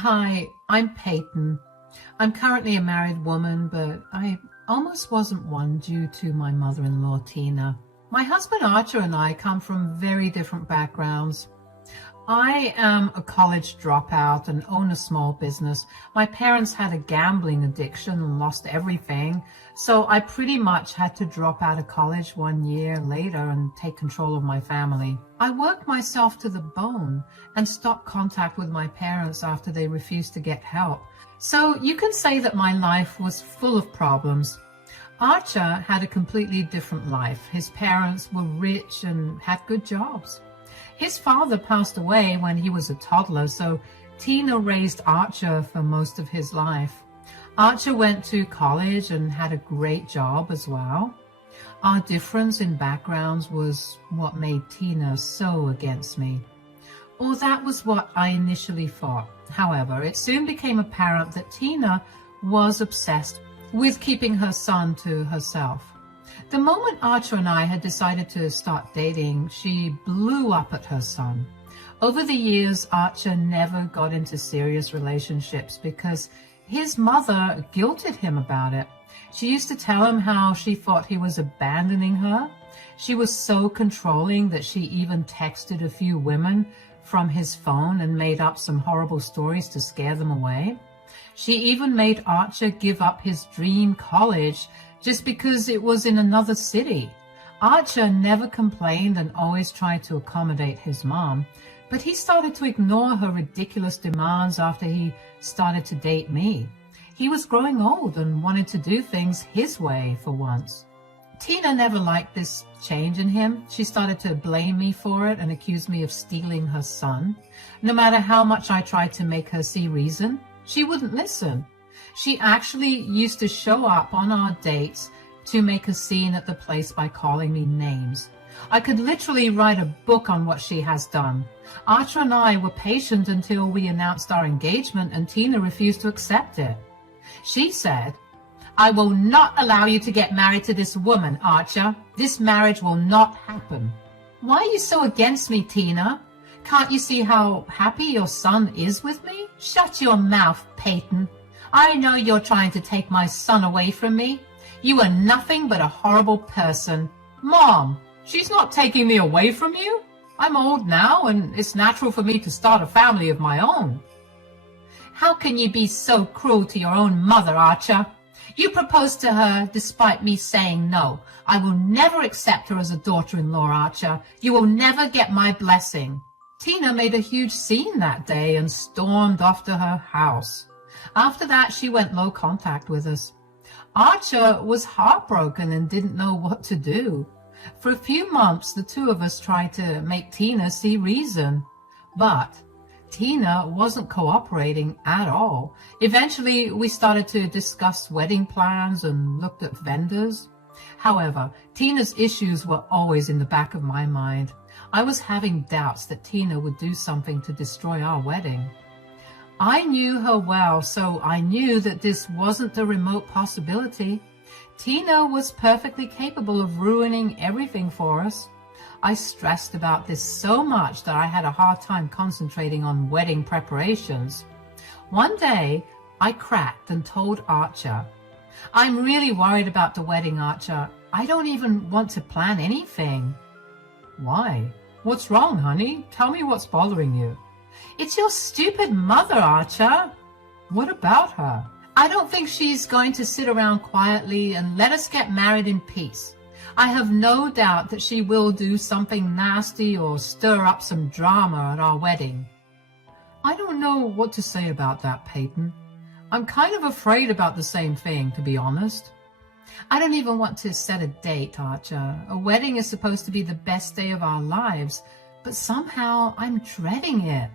Hi, I'm Peyton. I'm currently a married woman, but I almost wasn't one due to my mother-in-law, Tina. My husband Archer and I come from very different backgrounds. I am a college dropout and own a small business. My parents had a gambling addiction and lost everything, so I pretty much had to drop out of college 1 year later and take control of my family. I worked myself to the bone and stopped contact with my parents after they refused to get help. So you can say that my life was full of problems. Archer had a completely different life. His parents were rich and had good jobs. His father passed away when he was a toddler, so Tina raised Archer for most of his life. Archer went to college and had a great job as well. Our difference in backgrounds was what made Tina so against me. Or that was what I initially thought. However, it soon became apparent that Tina was obsessed with keeping her son to herself. The moment Archer and I had decided to start dating, she blew up at her son. Over the years, Archer never got into serious relationships because his mother guilted him about it. She used to tell him how she thought he was abandoning her. She was so controlling that she even texted a few women from his phone and made up some horrible stories to scare them away. She even made Archer give up his dream college just because it was in another city. Archer never complained and always tried to accommodate his mom, but he started to ignore her ridiculous demands after he started to date me. He was growing old and wanted to do things his way for once. Tina never liked this change in him. She started to blame me for it and accuse me of stealing her son. No matter how much I tried to make her see reason, she wouldn't listen. She actually used to show up on our dates to make a scene at the place by calling me names. I could literally write a book on what she has done. Archer and I were patient until we announced our engagement and Tina refused to accept it. She said, "I will not allow you to get married to this woman, Archer. This marriage will not happen." Why are you so against me, Tina? Can't you see how happy your son is with me? Shut your mouth, Peyton. I know you're trying to take my son away from me. You are nothing but a horrible person. Mom, she's not taking me away from you. I'm old now and it's natural for me to start a family of my own. How can you be so cruel to your own mother, Archer? You proposed to her despite me saying no. I will never accept her as a daughter-in-law, Archer. You will never get my blessing. Tina made a huge scene that day and stormed off to her house. After that, she went low contact with us. Archer was heartbroken and didn't know what to do. For a few months, the two of us tried to make Tina see reason, but Tina wasn't cooperating at all. Eventually, we started to discuss wedding plans and looked at vendors. However, Tina's issues were always in the back of my mind. I was having doubts that Tina would do something to destroy our wedding. I knew her well, so I knew that this wasn't a remote possibility. Tina was perfectly capable of ruining everything for us. I stressed about this so much that I had a hard time concentrating on wedding preparations. One day, I cracked and told Archer, "I'm really worried about the wedding, Archer. I don't even want to plan anything." "Why? What's wrong, honey? Tell me what's bothering you." "It's your stupid mother, Archer." "What about her?" "I don't think she's going to sit around quietly and let us get married in peace. I have no doubt that she will do something nasty or stir up some drama at our wedding." I don't know what to say about that, Peyton. I'm kind of afraid about the same thing, to be honest. I don't even want to set a date, Archer. A wedding is supposed to be the best day of our lives, but somehow I'm dreading it.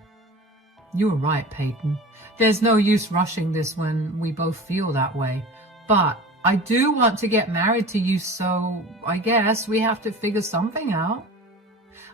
You're right, Peyton. There's no use rushing this when we both feel that way. But I do want to get married to you, so I guess we have to figure something out.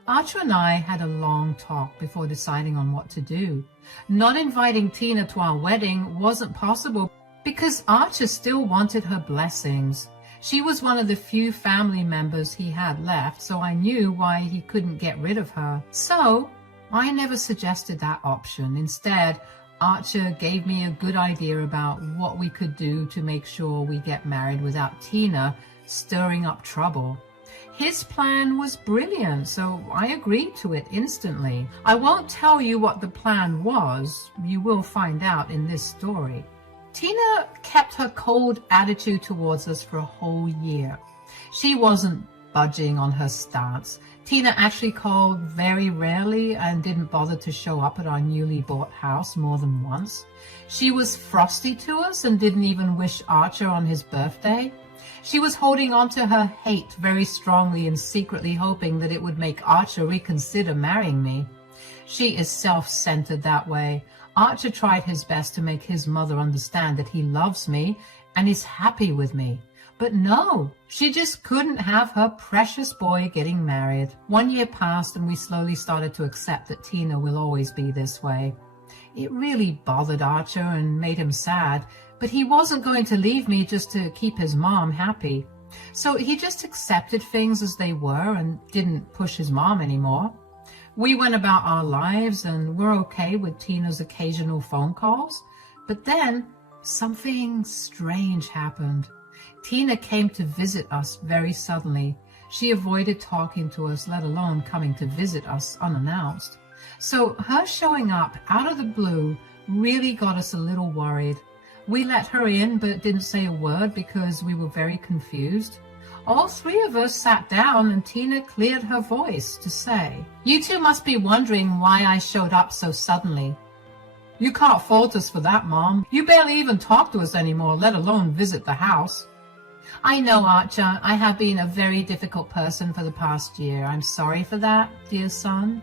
Archer and I had a long talk before deciding on what to do. Not inviting Tina to our wedding wasn't possible because Archer still wanted her blessings. She was one of the few family members he had left, so I knew why he couldn't get rid of her. So I never suggested that option. Instead, Archer gave me a good idea about what we could do to make sure we get married without Tina stirring up trouble. His plan was brilliant, so I agreed to it instantly. I won't tell you what the plan was. You will find out in this story. Tina kept her cold attitude towards us for a whole year. She wasn't budging on her stance. Tina actually called very rarely and didn't bother to show up at our newly bought house more than once. She was frosty to us and didn't even wish Archer on his birthday. She was holding on to her hate very strongly and secretly hoping that it would make Archer reconsider marrying me. She is self-centered that way. Archer tried his best to make his mother understand that he loves me and is happy with me. But no, she just couldn't have her precious boy getting married. 1 year passed and we slowly started to accept that Tina will always be this way. It really bothered Archer and made him sad, but he wasn't going to leave me just to keep his mom happy. So he just accepted things as they were and didn't push his mom anymore. We went about our lives and were okay with Tina's occasional phone calls. But then something strange happened. Tina came to visit us very suddenly. She avoided talking to us, let alone coming to visit us unannounced. So her showing up out of the blue really got us a little worried. We let her in but didn't say a word because we were very confused. All three of us sat down and Tina cleared her voice to say, "You two must be wondering why I showed up so suddenly." "You can't fault us for that, Mom. You barely even talk to us anymore, let alone visit the house." "I know, Archer. I have been a very difficult person for the past year. I'm sorry for that, dear son."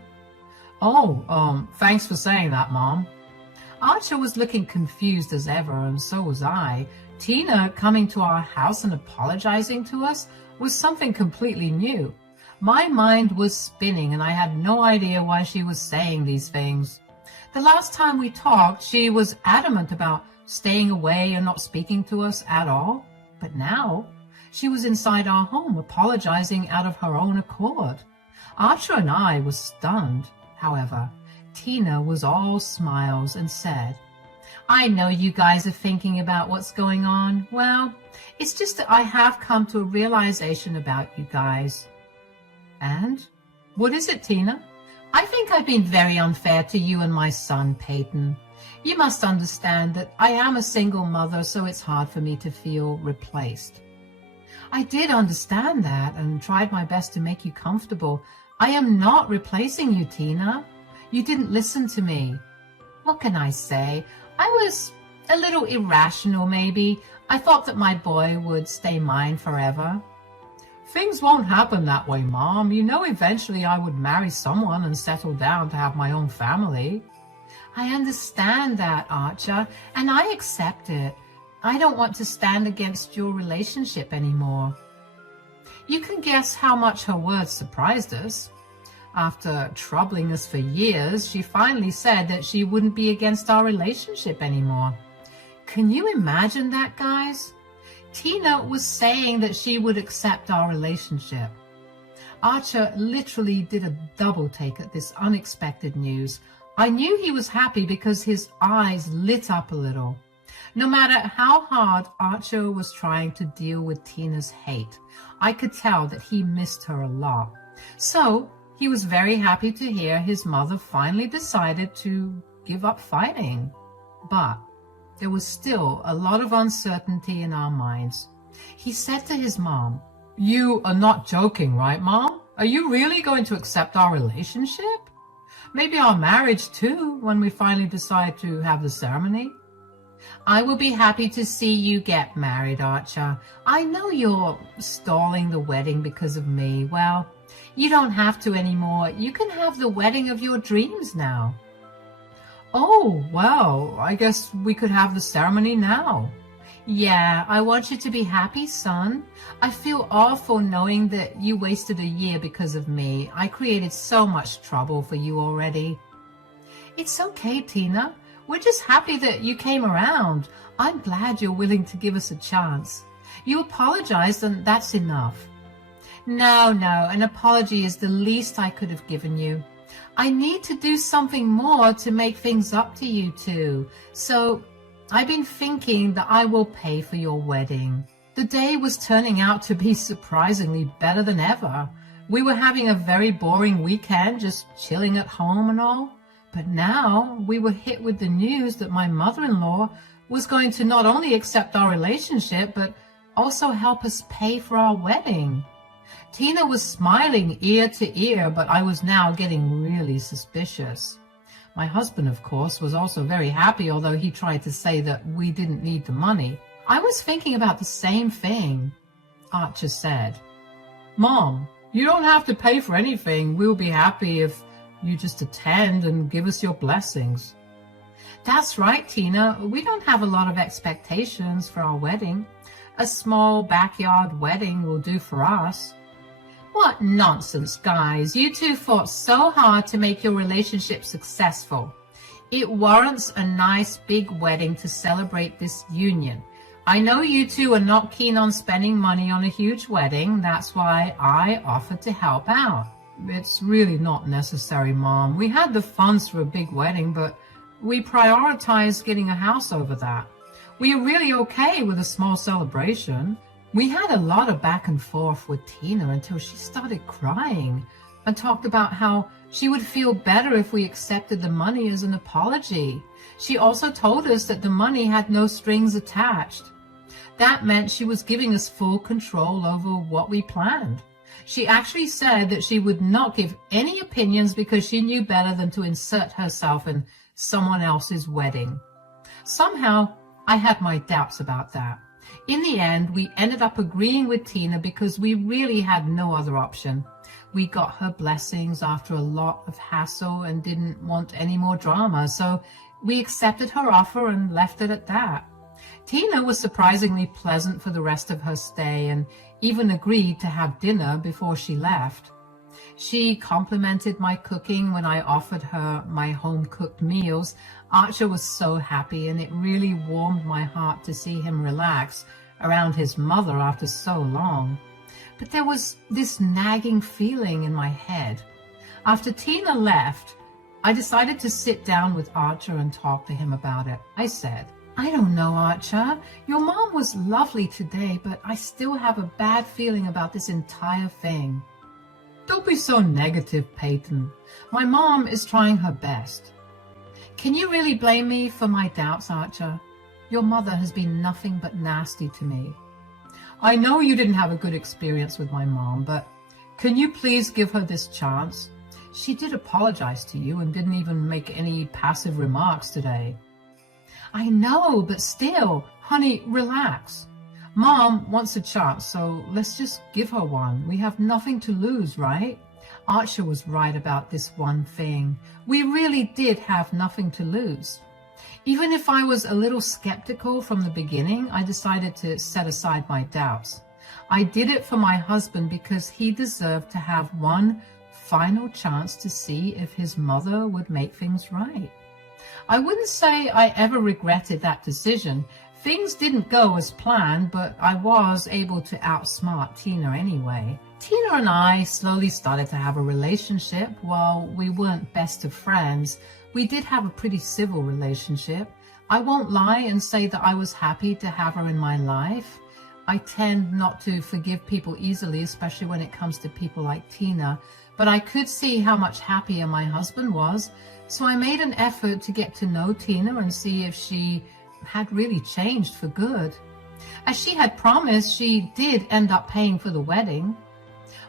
"Oh, thanks for saying that, Mom." Archer was looking confused as ever, and so was I. Tina coming to our house and apologizing to us was something completely new. My mind was spinning, and I had no idea why she was saying these things. The last time we talked, she was adamant about staying away and not speaking to us at all. But now, she was inside our home, apologizing out of her own accord. Archer and I were stunned. However, Tina was all smiles and said, "I know you guys are thinking about what's going on. Well, it's just that I have come to a realization about you guys." "And? What is it, Tina?" "I think I've been very unfair to you and my son, Peyton. You must understand that I am a single mother, so it's hard for me to feel replaced." "I did understand that and tried my best to make you comfortable. I am not replacing you, Tina. You didn't listen to me." "What can I say? I was a little irrational, maybe. I thought that my boy would stay mine forever." "Things won't happen that way, Mom. You know eventually I would marry someone and settle down to have my own family." "I understand that, Archer, and I accept it. I don't want to stand against your relationship anymore." You can guess how much her words surprised us. After troubling us for years, she finally said that she wouldn't be against our relationship anymore. Can you imagine that, guys? Tina was saying that she would accept our relationship. Archer literally did a double take at this unexpected news. I knew he was happy because his eyes lit up a little. No matter how hard Archer was trying to deal with Tina's hate, I could tell that he missed her a lot. So he was very happy to hear his mother finally decided to give up fighting. But there was still a lot of uncertainty in our minds. He said to his mom, "You are not joking, right, Mom? Are you really going to accept our relationship? Maybe our marriage too, when we finally decide to have the ceremony?" "I will be happy to see you get married, Archer. I know you're stalling the wedding because of me. Well, you don't have to anymore. You can have the wedding of your dreams now." "Oh, well, I guess we could have the ceremony now." "Yeah, I want you to be happy, son. I feel awful knowing that you wasted a year because of me. I created so much trouble for you already." "It's okay, Tina. We're just happy that you came around. I'm glad you're willing to give us a chance. You apologized and that's enough." No, an apology is the least I could have given you. I need to do something more to make things up to you two. So I've been thinking that I will pay for your wedding. The day was turning out to be surprisingly better than ever. We were having a very boring weekend, just chilling at home and all. But now we were hit with the news that my mother-in-law was going to not only accept our relationship, but also help us pay for our wedding. Tina was smiling ear to ear, but I was now getting really suspicious. My husband, of course, was also very happy, although he tried to say that we didn't need the money. I was thinking about the same thing. Archer said, "Mom, you don't have to pay for anything. We'll be happy if you just attend and give us your blessings." That's right, Tina. We don't have a lot of expectations for our wedding. A small backyard wedding will do for us. What nonsense, guys. You two fought so hard to make your relationship successful. It warrants a nice big wedding to celebrate this union. I know you two are not keen on spending money on a huge wedding. That's why I offered to help out. It's really not necessary, Mom. We had the funds for a big wedding, but we prioritized getting a house over that. We are really okay with a small celebration. We had a lot of back and forth with Tina until she started crying and talked about how she would feel better if we accepted the money as an apology. She also told us that the money had no strings attached. That meant she was giving us full control over what we planned. She actually said that she would not give any opinions because she knew better than to insert herself in someone else's wedding. Somehow, I had my doubts about that. In the end, we ended up agreeing with Tina because we really had no other option. We got her blessings after a lot of hassle and didn't want any more drama, so we accepted her offer and left it at that. Tina was surprisingly pleasant for the rest of her stay and even agreed to have dinner before she left. She complimented my cooking when I offered her my home-cooked meals. Archer was so happy, and it really warmed my heart to see him relax around his mother after so long. But there was this nagging feeling in my head. After Tina left, I decided to sit down with Archer and talk to him about it. I said, "I don't know, Archer. Your mom was lovely today, but I still have a bad feeling about this entire thing." "Don't be so negative, Peyton. My mom is trying her best." "Can you really blame me for my doubts, Archer? Your mother has been nothing but nasty to me. I know you didn't have a good experience with my mom, but can you please give her this chance? She did apologize to you and didn't even make any passive remarks today." "I know, but still, honey, relax. Mom wants a chance, so let's just give her one. We have nothing to lose, right?" Archer was right about this one thing. We really did have nothing to lose. Even if I was a little skeptical from the beginning, I decided to set aside my doubts. I did it for my husband because he deserved to have one final chance to see if his mother would make things right. I wouldn't say I ever regretted that decision. Things didn't go as planned, but I was able to outsmart Tina anyway. Tina and I slowly started to have a relationship. While we weren't best of friends, we did have a pretty civil relationship. I won't lie and say that I was happy to have her in my life. I tend not to forgive people easily, especially when it comes to people like Tina, but I could see how much happier my husband was, so I made an effort to get to know Tina and see if she had really changed for good. As she had promised, she did end up paying for the wedding.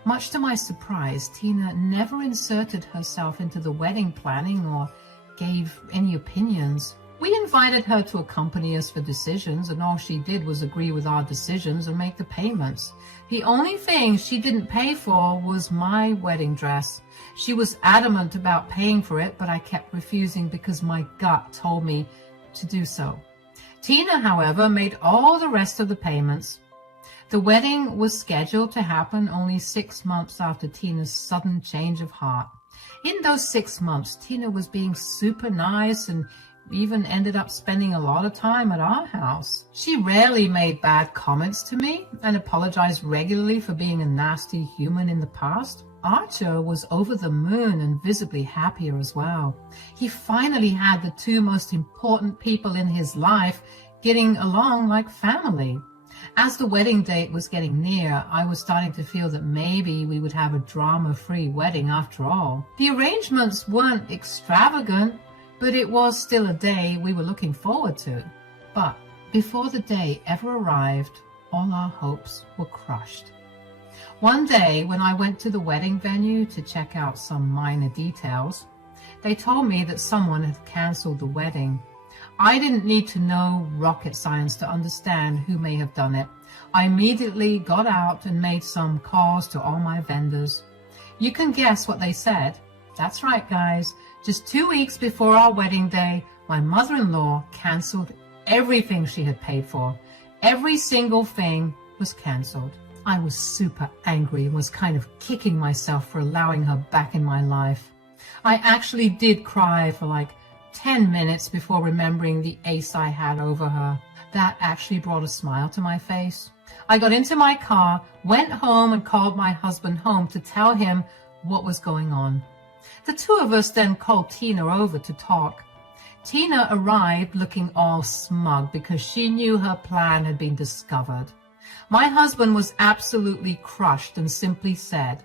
Much to my surprise, Tina never inserted herself into the wedding planning or gave any opinions. We invited her to accompany us for decisions, and all she did was agree with our decisions and make the payments. The only thing she didn't pay for was my wedding dress. She was adamant about paying for it, but I kept refusing because my gut told me to do so. Tina, however, made all the rest of the payments. The wedding was scheduled to happen only 6 months after Tina's sudden change of heart. In those 6 months, Tina was being super nice and even ended up spending a lot of time at our house. She rarely made bad comments to me and apologized regularly for being a nasty human in the past. Archer was over the moon and visibly happier as well. He finally had the two most important people in his life getting along like family. As the wedding date was getting near, I was starting to feel that maybe we would have a drama-free wedding after all. The arrangements weren't extravagant, but it was still a day we were looking forward to. But before the day ever arrived, all our hopes were crushed. One day, when I went to the wedding venue to check out some minor details, they told me that someone had canceled the wedding. I didn't need to know rocket science to understand who may have done it. I immediately got out and made some calls to all my vendors. You can guess what they said. That's right, guys. Just 2 weeks before our wedding day, my mother-in-law canceled everything she had paid for. Every single thing was canceled. I was super angry and was kind of kicking myself for allowing her back in my life. I actually did cry for like 10 minutes before remembering the ace I had over her. That actually brought a smile to my face. I got into my car, went home and called my husband home to tell him what was going on. The two of us then called Tina over to talk. Tina arrived looking all smug because she knew her plan had been discovered. My husband was absolutely crushed and simply said,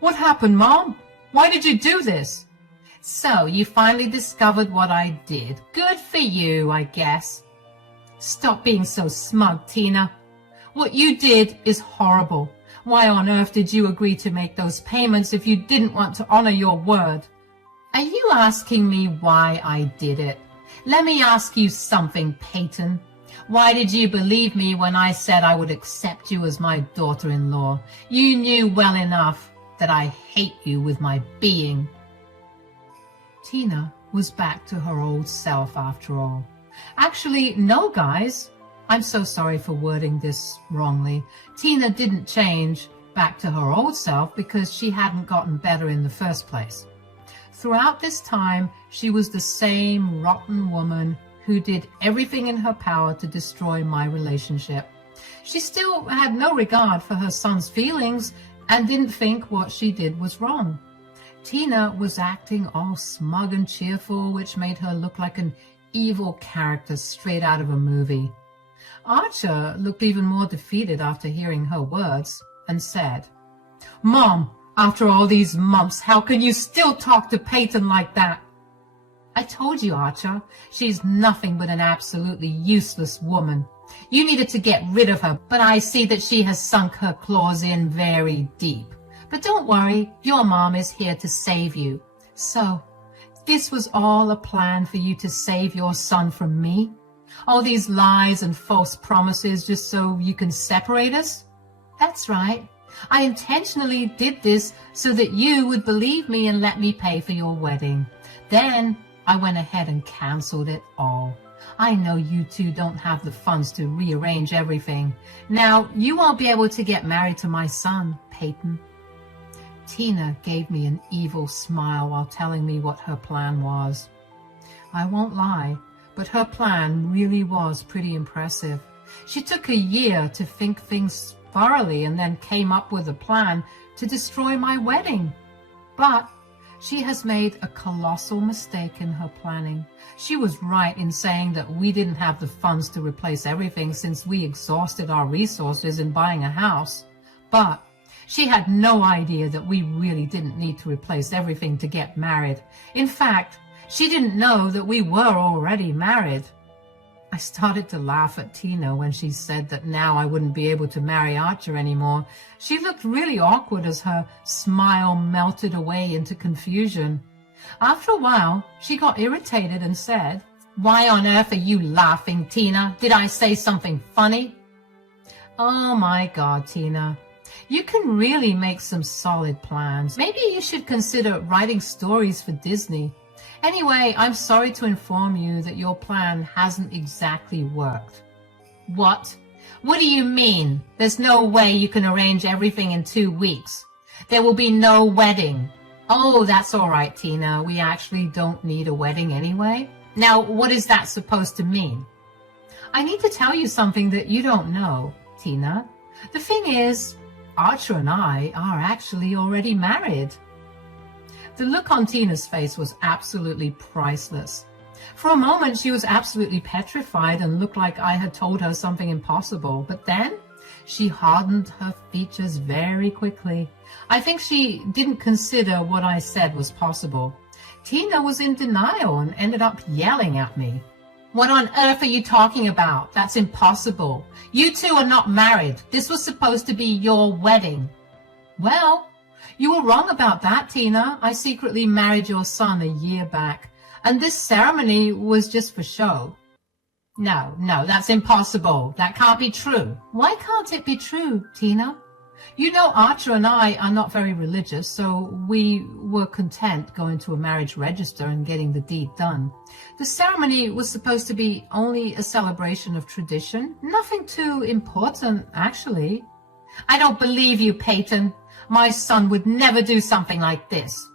"What happened, Mom? Why did you do this?" "So you finally discovered what I did. Good for you, I guess." "Stop being so smug, Tina. What you did is horrible. Why on earth did you agree to make those payments if you didn't want to honor your word?" "Are you asking me why I did it? Let me ask you something, Peyton. Why did you believe me when I said I would accept you as my daughter-in-law? You knew well enough that I hate you with my being." Tina was back to her old self after all. Actually, no, guys. I'm so sorry for wording this wrongly. Tina didn't change back to her old self because she hadn't gotten better in the first place. Throughout this time, she was the same rotten woman who did everything in her power to destroy my relationship. She still had no regard for her son's feelings and didn't think what she did was wrong. Tina was acting all smug and cheerful, which made her look like an evil character straight out of a movie. Archer looked even more defeated after hearing her words and said, "Mom, after all these months, how can you still talk to Peyton like that?" "I told you, Archer, she's nothing but an absolutely useless woman. You needed to get rid of her, but I see that she has sunk her claws in very deep. But don't worry, your mom is here to save you." "So, this was all a plan for you to save your son from me? All these lies and false promises just so you can separate us?" "That's right. I intentionally did this so that you would believe me and let me pay for your wedding. Then I went ahead and canceled it all. I know you two don't have the funds to rearrange everything. Now you won't be able to get married to my son, Peyton." Tina gave me an evil smile while telling me what her plan was. I won't lie, but her plan really was pretty impressive. She took a year to think things thoroughly and then came up with a plan to destroy my wedding. But she has made a colossal mistake in her planning. She was right in saying that we didn't have the funds to replace everything since we exhausted our resources in buying a house. But she had no idea that we really didn't need to replace everything to get married. In fact, she didn't know that we were already married. I started to laugh at Tina when she said that now I wouldn't be able to marry Archer anymore. She looked really awkward as her smile melted away into confusion. After a while, she got irritated and said, "Why on earth are you laughing, Tina? Did I say something funny?" Oh my God, Tina. You can really make some solid plans. Maybe you should consider writing stories for Disney. Anyway, I'm sorry to inform you that your plan hasn't exactly worked. What? What do you mean? There's no way you can arrange everything in 2 weeks. There will be no wedding. Oh, that's all right, Tina. We actually don't need a wedding anyway. Now, what is that supposed to mean? I need to tell you something that you don't know, Tina. The thing is, Archer and I are actually already married." The look on Tina's face was absolutely priceless. For a moment, she was absolutely petrified and looked like I had told her something impossible. But then she hardened her features very quickly. I think she didn't consider what I said was possible. Tina was in denial and ended up yelling at me. "What on earth are you talking about? That's impossible. You two are not married. This was supposed to be your wedding." "Well, you were wrong about that, Tina. I secretly married your son a year back, and this ceremony was just for show." No, that's impossible. That can't be true." "Why can't it be true, Tina? You know Archer and I are not very religious, so we were content going to a marriage register and getting the deed done. The ceremony was supposed to be only a celebration of tradition. Nothing too important, actually." "I don't believe you, Peyton. My son would never do something like this."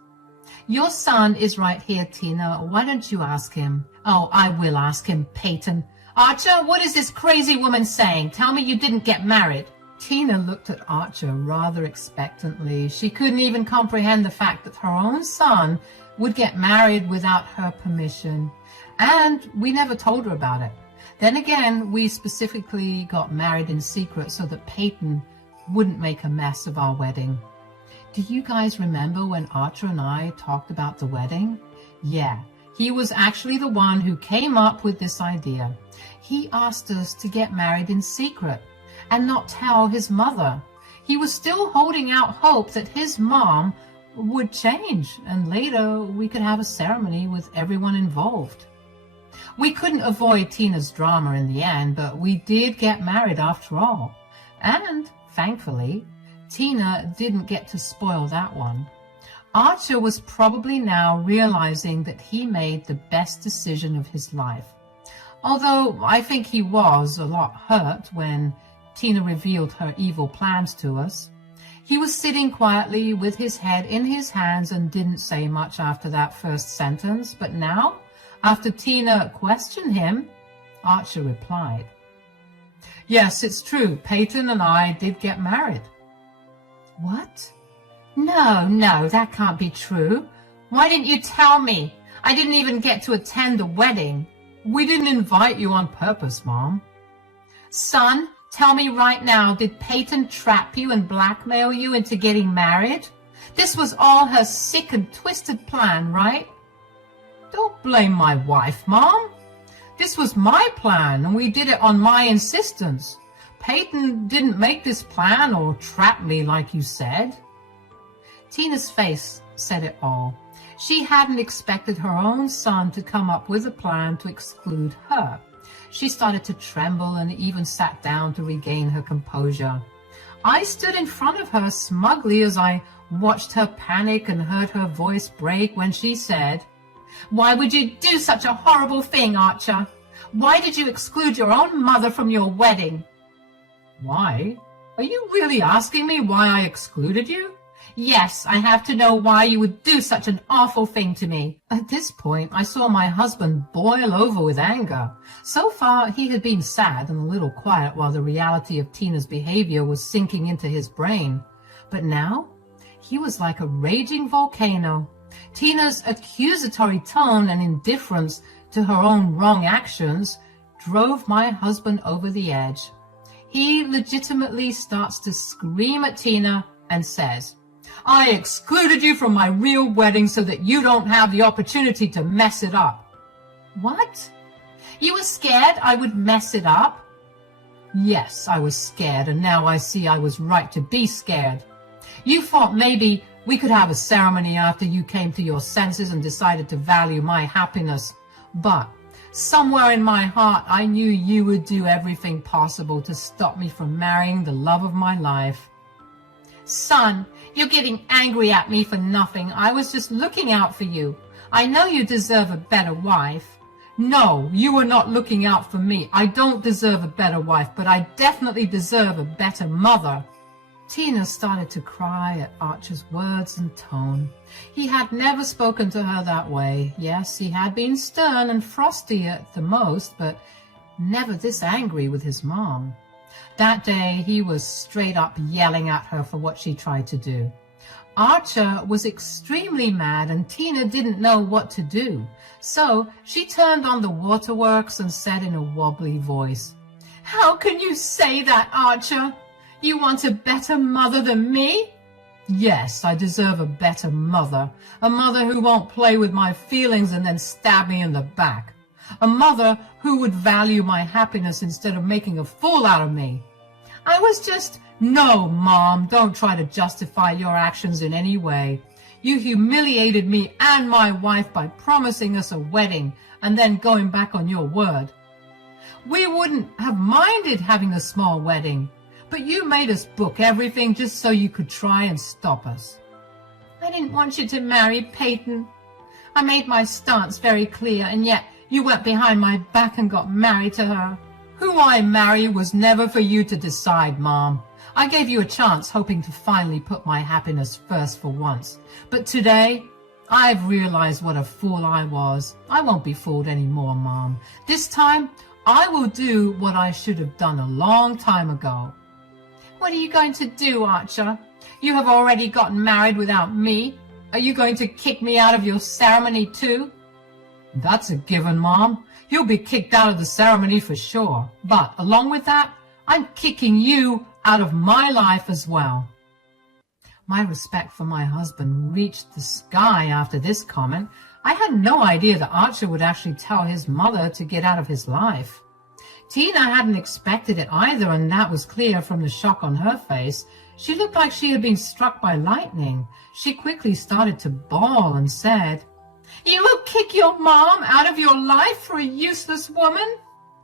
"Your son is right here, Tina. Why don't you ask him?" "Oh, I will ask him, Peyton." "Archer, what is this crazy woman saying? Tell me you didn't get married." Tina looked at Archer rather expectantly. She couldn't even comprehend the fact that her own son would get married without her permission. And we never told her about it. Then again, we specifically got married in secret so that Peyton wouldn't make a mess of our wedding. Do you guys remember when Archer and I talked about the wedding? Yeah, he was actually the one who came up with this idea. He asked us to get married in secret and not tell his mother. He was still holding out hope that his mom would change, and later we could have a ceremony with everyone involved. We couldn't avoid Tina's drama in the end, but we did get married after all. And, thankfully, Tina didn't get to spoil that one. Archer was probably now realizing that he made the best decision of his life. Although I think he was a lot hurt when Tina revealed her evil plans to us. He was sitting quietly with his head in his hands and didn't say much after that first sentence. But now, after Tina questioned him, Archer replied, "Yes, it's true. Peyton and I did get married." "What? No, that can't be true. Why didn't you tell me? I didn't even get to attend the wedding." "We didn't invite you on purpose, Mom." "Son, tell me right now, did Peyton trap you and blackmail you into getting married? This was all her sick and twisted plan, right?" "Don't blame my wife, Mom. This was my plan, and we did it on my insistence. Peyton didn't make this plan or trap me like you said." Tina's face said it all. She hadn't expected her own son to come up with a plan to exclude her. She started to tremble and even sat down to regain her composure. I stood in front of her smugly as I watched her panic and heard her voice break when she said, "Why would you do such a horrible thing, Archer? Why did you exclude your own mother from your wedding?" "Why? Are you really asking me why I excluded you?" "Yes, I have to know why you would do such an awful thing to me." At this point, I saw my husband boil over with anger. So far, he had been sad and a little quiet while the reality of Tina's behavior was sinking into his brain. But now, he was like a raging volcano. Tina's accusatory tone and indifference to her own wrong actions drove my husband over the edge. He legitimately starts to scream at Tina and says, "I excluded you from my real wedding so that you don't have the opportunity to mess it up." "What? You were scared I would mess it up?" "Yes, I was scared, and now I see I was right to be scared. You thought maybe we could have a ceremony after you came to your senses and decided to value my happiness. But somewhere in my heart, I knew you would do everything possible to stop me from marrying the love of my life." "Son, you're getting angry at me for nothing. I was just looking out for you. I know you deserve a better wife." "No, you are not looking out for me. I don't deserve a better wife, but I definitely deserve a better mother." Tina started to cry at Archer's words and tone. He had never spoken to her that way. Yes, he had been stern and frosty at the most, but never this angry with his mom. That day, he was straight up yelling at her for what she tried to do. Archer was extremely mad and Tina didn't know what to do. So she turned on the waterworks and said in a wobbly voice, "How can you say that, Archer? You want a better mother than me?" "Yes, I deserve a better mother. A mother who won't play with my feelings and then stab me in the back. A mother who would value my happiness instead of making a fool out of me. I was just..." "No, Mom, don't try to justify your actions in any way. You humiliated me and my wife by promising us a wedding and then going back on your word. We wouldn't have minded having a small wedding, but you made us book everything just so you could try and stop us." "I didn't want you to marry Peyton. I made my stance very clear, and yet you went behind my back and got married to her." "Who I marry was never for you to decide, Mom. I gave you a chance hoping to finally put my happiness first for once. But today, I've realized what a fool I was. I won't be fooled anymore, Mom. This time, I will do what I should have done a long time ago." "What are you going to do, Archer? You have already gotten married without me. Are you going to kick me out of your ceremony too?" "That's a given, Mom. You'll be kicked out of the ceremony for sure. But along with that, I'm kicking you out of my life as well." My respect for my husband reached the sky after this comment. I had no idea that Archer would actually tell his mother to get out of his life. Tina hadn't expected it either, and that was clear from the shock on her face. She looked like she had been struck by lightning. She quickly started to bawl and said, "You will kick your mom out of your life for a useless woman?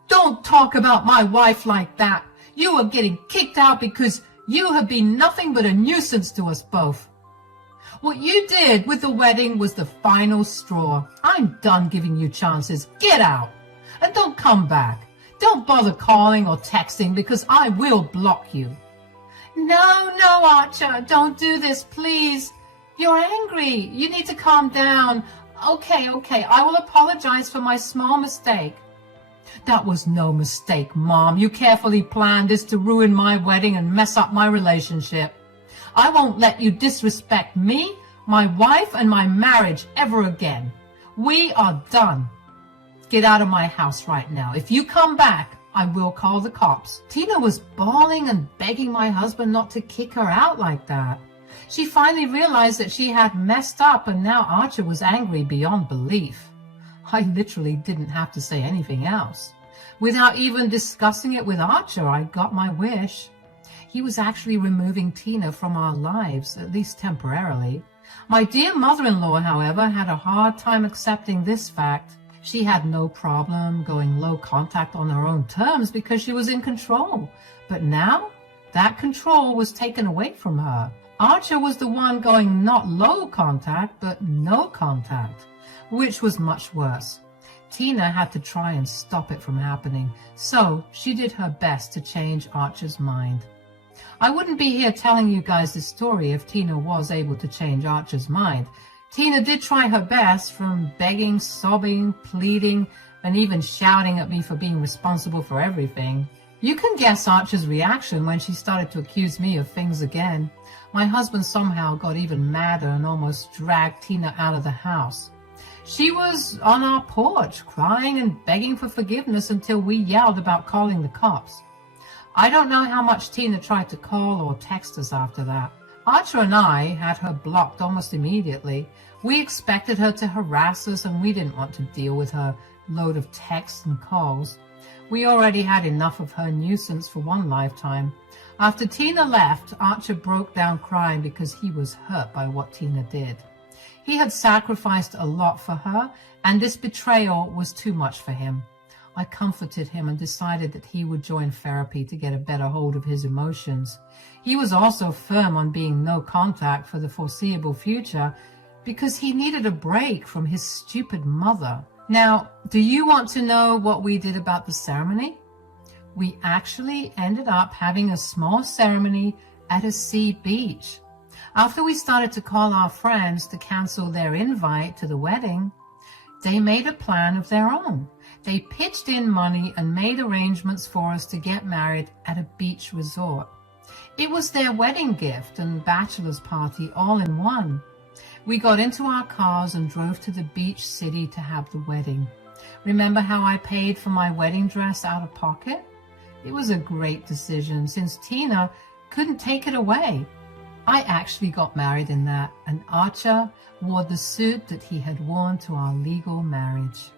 Don't talk about my wife like that. You are getting kicked out because you have been nothing but a nuisance to us both. What you did with the wedding was the final straw. I'm done giving you chances. Get out. And don't come back. Don't bother calling or texting because I will block you." No, Archer, don't do this, please. You're angry. You need to calm down. Okay, I will apologize for my small mistake." "That was no mistake, Mom. You carefully planned this to ruin my wedding and mess up my relationship. I won't let you disrespect me, my wife, and my marriage ever again. We are done. Get out of my house right now. If you come back, I will call the cops." Tina was bawling and begging my husband not to kick her out like that. She finally realized that she had messed up, and now Archer was angry beyond belief. I literally didn't have to say anything else. Without even discussing it with Archer, I got my wish. He was actually removing Tina from our lives, at least temporarily. My dear mother-in-law, however, had a hard time accepting this fact. She had no problem going low contact on her own terms because she was in control. But now, that control was taken away from her. Archer was the one going not low contact, but no contact, which was much worse. Tina had to try and stop it from happening, so she did her best to change Archer's mind. I wouldn't be here telling you guys this story if Tina was able to change Archer's mind. Tina did try her best, from begging, sobbing, pleading, and even shouting at me for being responsible for everything. You can guess Archer's reaction when she started to accuse me of things again. My husband somehow got even madder and almost dragged Tina out of the house. She was on our porch, crying and begging for forgiveness until we yelled about calling the cops. I don't know how much Tina tried to call or text us after that. Archer and I had her blocked almost immediately. We expected her to harass us, and we didn't want to deal with her load of texts and calls. We already had enough of her nuisance for one lifetime. After Tina left, Archer broke down crying because he was hurt by what Tina did. He had sacrificed a lot for her, and this betrayal was too much for him. I comforted him and decided that he would join therapy to get a better hold of his emotions. He was also firm on being no contact for the foreseeable future because he needed a break from his stupid mother. Now, do you want to know what we did about the ceremony? We actually ended up having a small ceremony at a sea beach. After we started to call our friends to cancel their invite to the wedding, they made a plan of their own. They pitched in money and made arrangements for us to get married at a beach resort. It was their wedding gift and bachelor's party all in one. We got into our cars and drove to the beach city to have the wedding. Remember how I paid for my wedding dress out of pocket? It was a great decision since Tina couldn't take it away. I actually got married in that, and Archer wore the suit that he had worn to our legal marriage.